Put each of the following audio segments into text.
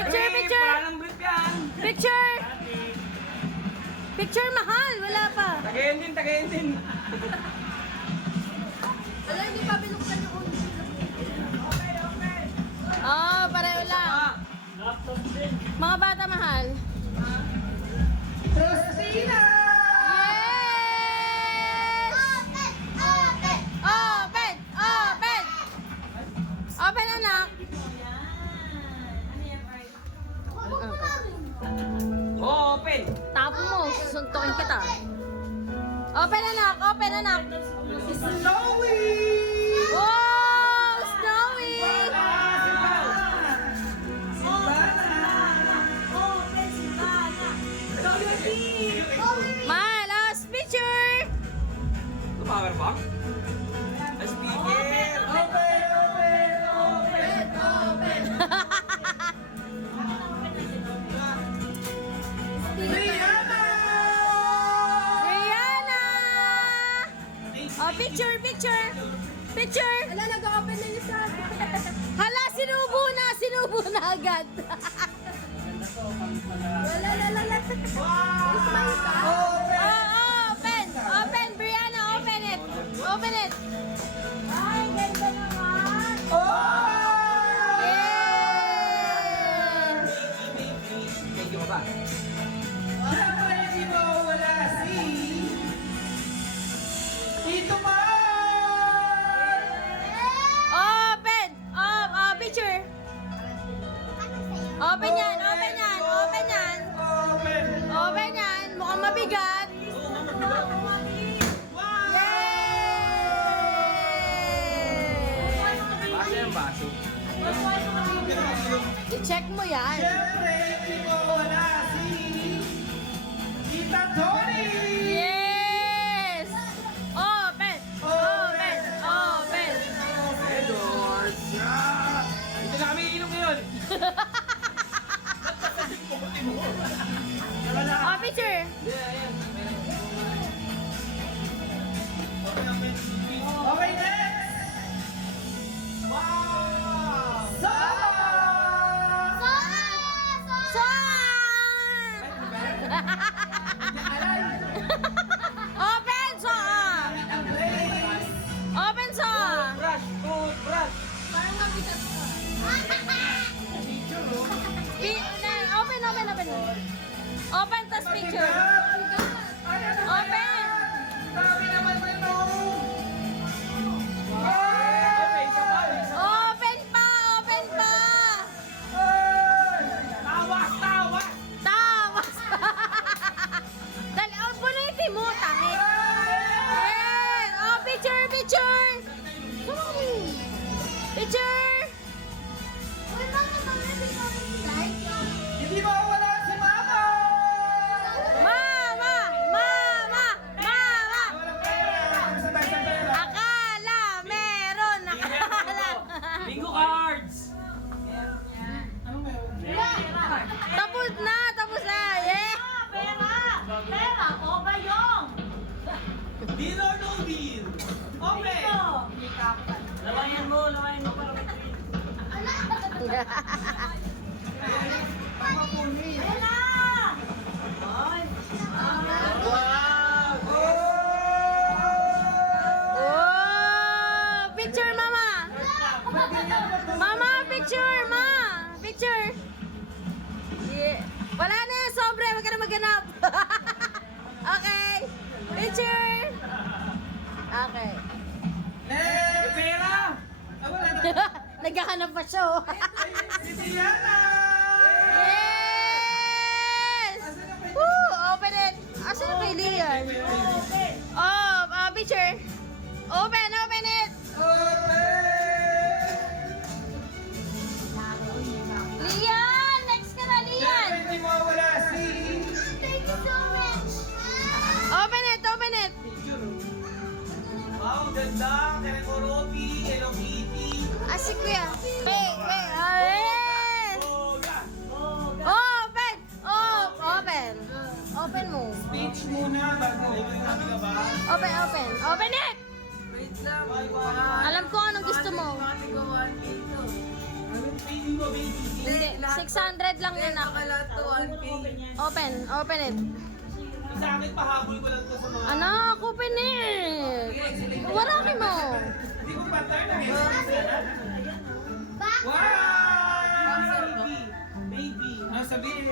Picture, picture. Wala nang brief yan. Picture. Picture mahal. Wala pa. Tagayin din. Wala, hindi pa binuksan yung ulo. Oh, pareho lang. Mga bata mahal. Christina! Yes! Open! Open! Open, anak. Open! Tapo mo, susuntukin kita. Open, anak. Open, anak. Snowy! Wow! Snowy! Mahal, last picture! Power bank? Speaker! Rihanna! Oh, picture, picture! Picture! Wala, nag-open na yung sa... Hala, sinubo na agad. Wala. Smile ka. Open! Open, Brianna, open it! Open it! Ay, ganda naman. Yes! Thank you ba? Open! Oh, picture! Open yan! Open yan! Mukhang mabigat! Yay! Baso yung baso. I-check mo yan. Yes! Open! Edors! Hindi na kami iinom ngayon. Oh, picture! Okay, next! Wow! Song! Open song! Open song! Toothbrush! Parang mabigat ka. Open. Open tas picture. Open. Dami naman mo ito! Okay, sabay! Open pa. Tawas! Tawas. Dali, bunutin mo, tangit. Yes. Oh, picture. Picture. Uy, bakit ba may becoming light? Hindi mawala si Mama! Mama. Walang pera! Saan pera? Akala meron. Bingo cards! Tapos na. Yeah. Pera, o bayong. Deal or no deal? Okay! Lawayan mo para may treat. Ayan na. Wow! Oh, picture mama. Mama, picture, Picture. Yeah. Wala na yan, sobre. Huwag ka na maghanap. Okay. Picture. Okay. Next! Pera! Wala na! Naghahanap pa siya, oh. Si Tiana! Yes! Woo! Open it. Asa na kay Lian? Oh, picture. Open it. Lian! Next ka na, Lian! Hindi mawala si... Thank you so much. Open it. Wow, ganda! Kaneko Roti, Hello Kitty. Si Kuya. Wait. Yes! Boga! Open! Open! Open mo. Speech muna bago sabi ka ba? Open. Open it! Wait lang. Alam ko anong gusto mo. Anong paying mo, baby? Hindi, 600 lang yan ako. Open, open it. Sa akin, pahabol ko lang to sa mga... Anak, open it. Waraki mo. Hindi ko patay na Back. Wow! Baby! Ano sabihin?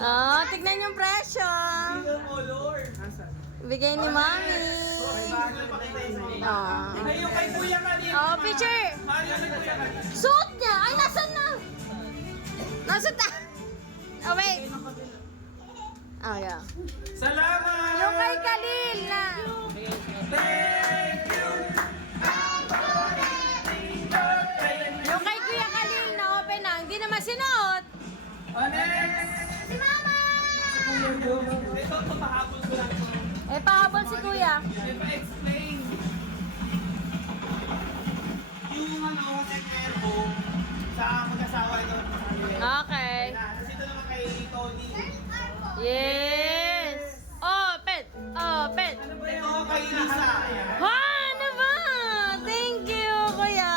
Oh, tignan yung presyo. Single color. Bigay ni Mami. Oh. Ay, yung kay Kuya kanina. Oh, picture. Mario kay Kuya kanina. Suot niya. Ay, nasan na? Nasa ta... Oh, wait. Oh, yeah. Salamat! Yung kay Khalil na... Thank you! Yung kay Kuya Khalil na open na. Hindi naman sinuot. Next! Si Mama! Ito, pahabol ko lang. Eh, pahabol si Kuya. I-explain. Yung ano, secret ko sa mag-asawa ito. Okay. Kasi ito naman kay Tony. Yes. Open. Open. Ito kay Lisa. Ha, ano ba? Thank you, Kuya.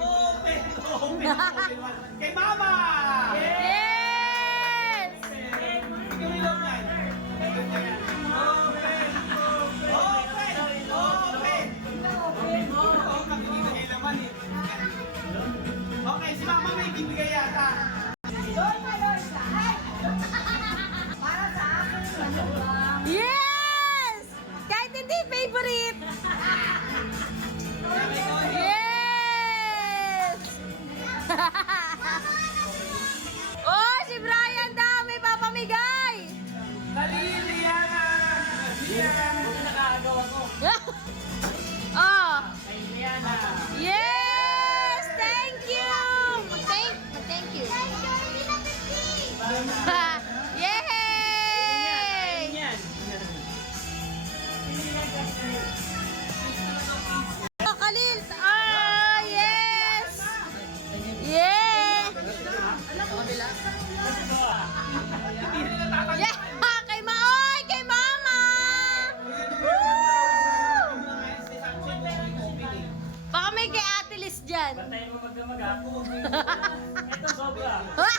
Open! Open! Kay Mama! Yes. Ikaw ilong yan. Open! Open! Open! Oo, nakikita naman eh. Okay, si Mama may bibigay yata. Yes. Kahit hindi favorite. Yes. Oh, si Brian daw may papamigay. Dali, Liana! Liana! Nakagawa ko. Oh. Kay Liana. Yes! Thank you! Thank you. Yay! Oh, Khalil! Ah, yes! Yeah! Yeah! Kay Maoy! Kay Mama! Woo! Baka may kay Ate Liz dyan. Bantayan mo magdamag ha. Ito sobra. Ah!